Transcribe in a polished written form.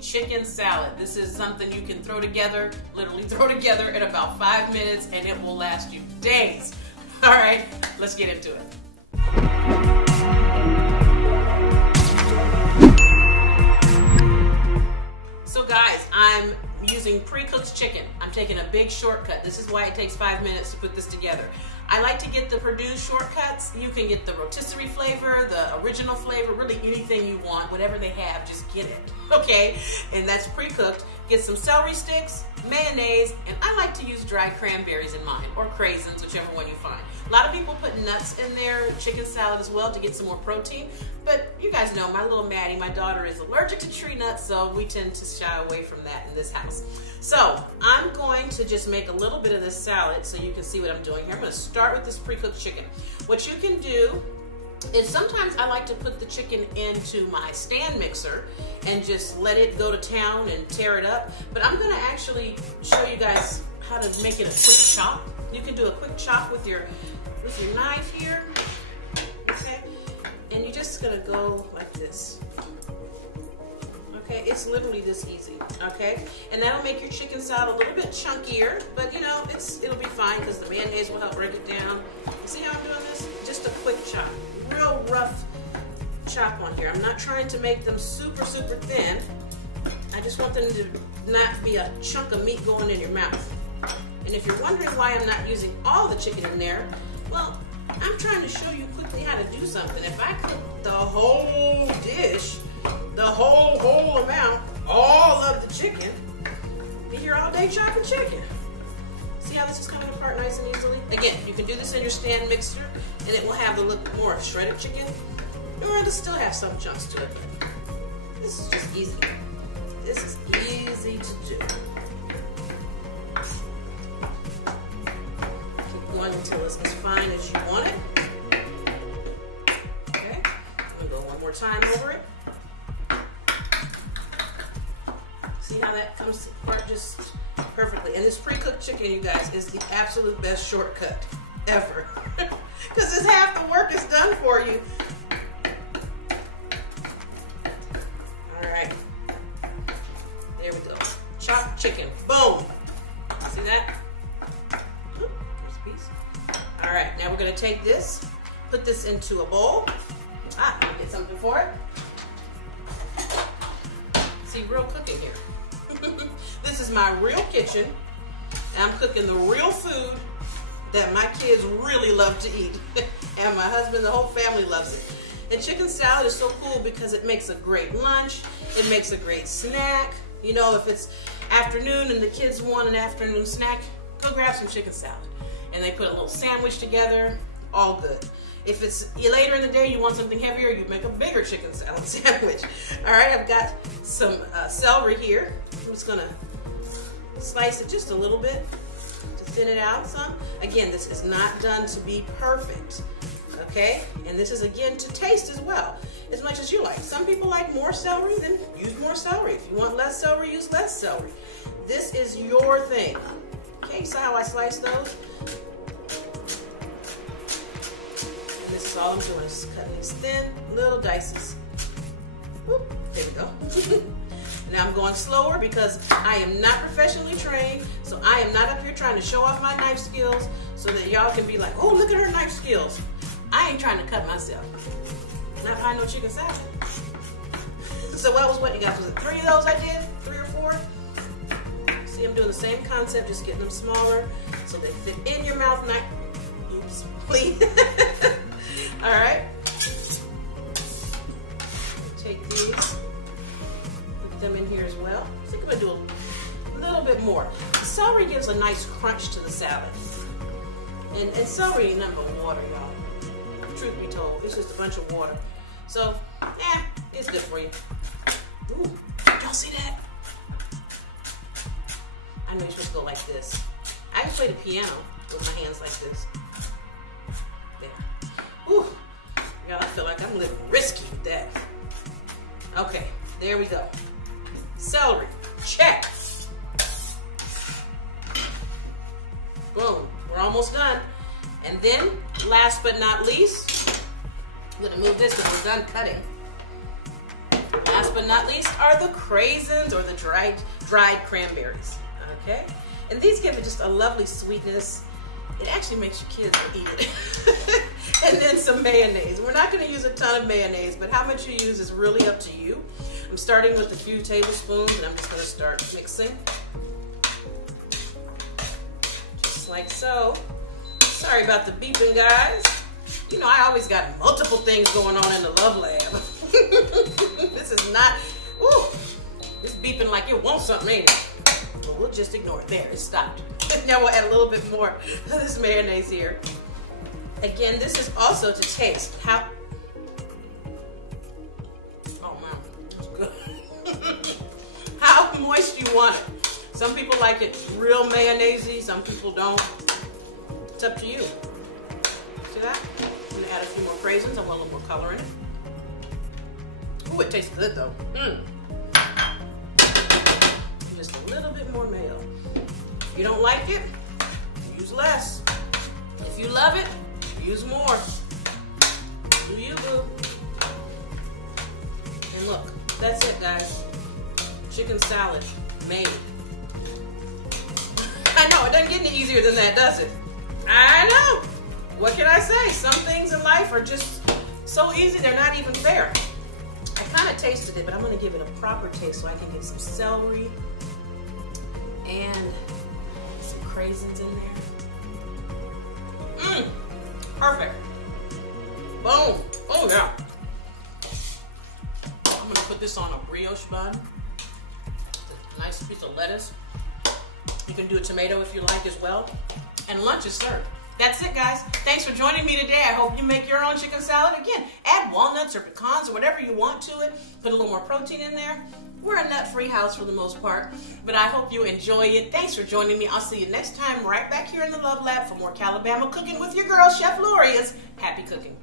Chicken salad. This is something you can throw together, literally throw together in about 5 minutes, and it will last you days. All right, let's get into it. So guys, I'm using pre-cooked chicken. I'm taking a big shortcut. This is why it takes 5 minutes to put this together. I like to get the Purdue shortcuts. You can get the rotisserie flavor, the original flavor, really anything you want, whatever they have, just get it, okay? And that's pre-cooked. Get some celery sticks, mayonnaise, and I like to use dried cranberries in mine, or craisins, whichever one you find. A lot of people put nuts in their chicken salad as well to get some more protein, but you guys know my little Maddie, my daughter, is allergic to tree nuts, so we tend to shy away from that in this house. So I'm going to just make a little bit of this salad so you can see what I'm doing here. I'm going to start with this pre-cooked chicken. What you can do is sometimes I like to put the chicken into my stand mixer and just let it go to town and tear it up. But I'm going to actually show you guys how to make it a quick chop. You can do a quick chop with your knife here, okay? And you're just going to go like this. Okay, it's literally this easy, okay? And that'll make your chicken salad a little bit chunkier, but you know, it'll be fine because the mayonnaise will help break it down. You see how I'm doing this? Just a quick chop, real rough chop on here. I'm not trying to make them super, super thin. I just want them to not be a chunk of meat going in your mouth. And if you're wondering why I'm not using all the chicken in there, well, I'm trying to show you quickly how to do something. If I cook the whole dish, the whole amount, all of the chicken, be here all day chopping chicken. See how this is coming apart nice and easily? Again, you can do this in your stand mixer and it will have the look more of shredded chicken, or it'll still have some chunks to it. This is just easy. This is easy to do. Keep going until it's as fine as you want it. Okay, I'm gonna go one more time over it. See how that comes apart just perfectly. And this pre-cooked chicken, you guys, is the absolute best shortcut ever. Because it's half the work is done for you. All right. There we go. Chopped chicken. Boom. See that? Here's a piece. All right. Now we're going to take this, put this into a bowl. Get something for it. See, real cooking here. This is my real kitchen. I'm cooking the real food that my kids really love to eat. And my husband, the whole family loves it. And chicken salad is so cool because it makes a great lunch. It makes a great snack. You know, if it's afternoon and the kids want an afternoon snack, go grab some chicken salad. And they put a little sandwich together, all good. If it's later in the day, you want something heavier, you make a bigger chicken salad sandwich. All right, I've got some celery here. I'm just gonna slice it just a little bit to thin it out some. Again, this is not done to be perfect, okay? And this is, again, to taste as well, as much as you like. Some people like more celery, then use more celery. If you want less celery, use less celery. This is your thing. Okay, so how I slice those? This is all I'm doing, is cutting these thin little dices. Whoop, there we go. Now I'm going slower because I am not professionally trained, so I am not up here trying to show off my knife skills so that y'all can be like, oh, look at her knife skills. I ain't trying to cut myself. Not find no chicken salad. So what you got? Was it 3 of those I did? 3 or 4? See, I'm doing the same concept, just getting them smaller so they fit in your mouth. Not, oops, please. All right. Take these, put them in here as well. I think I'm gonna do a little bit more. Celery gives a nice crunch to the salad. And celery ain't nothing but water, y'all. Truth be told, it's just a bunch of water. So, it's good for you. Ooh, y'all see that? I know you're supposed to go like this. I can play the piano with my hands like this. There. Ooh, y'all, I feel like I'm living risky with that. Okay, there we go. Celery, check. Boom, we're almost done. And then, last but not least, I'm gonna move this when we're done cutting. Last but not least are the craisins or the dried cranberries, okay? And these give it just a lovely sweetness. It actually makes your kids eat it. And then some mayonnaise. We're not gonna use a ton of mayonnaise, but how much you use is really up to you. I'm starting with a few tablespoons and I'm just gonna start mixing. Just like so. Sorry about the beeping, guys. You know, I always got multiple things going on in the Love Lab. This is not, ooh, it's beeping like it wants something, ain't it? Well, we'll just ignore it. There, it stopped. Now we'll add a little bit more of this mayonnaise here. Again, this is also to taste. How, oh man, that's good. How moist you want it. Some people like it real mayonnaise-y, some people don't. It's up to you. See that? I'm gonna add a few more craisins. I want a little more color in it. Ooh, it tastes good though. Just a little bit more mayo. If you don't like it, use less. If you love it, use more. Do you, boo? And look, that's it, guys. Chicken salad made. I know, it doesn't get any easier than that, does it? I know. What can I say? Some things in life are just so easy, they're not even fair. I kind of tasted it, but I'm going to give it a proper taste so I can get some celery and some craisins in there. Perfect. Boom. Oh, yeah. I'm going to put this on a brioche bun. A nice piece of lettuce. You can do a tomato if you like as well. And lunch is served. That's it, guys. Thanks for joining me today. I hope you make your own chicken salad. Again, add walnuts or pecans or whatever you want to it. Put a little more protein in there. We're a nut-free house for the most part, but I hope you enjoy it. Thanks for joining me. I'll see you next time right back here in the Love Lab for more Calabama cooking with your girl, Chef Lorious. Happy cooking.